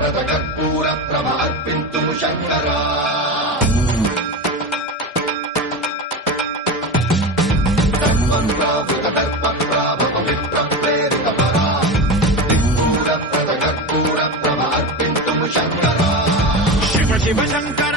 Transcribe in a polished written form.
ప్రద కర్పూర ప్రభ అర్పింతుము శంకరా దర్పప్రావృత దర్ప ప్రాభవ విప్ర ప్రేరిత పరా దిక్పూర ప్రద కర్పూర ప్రభ అర్పింతుము శంకరా శివ శివ శంకర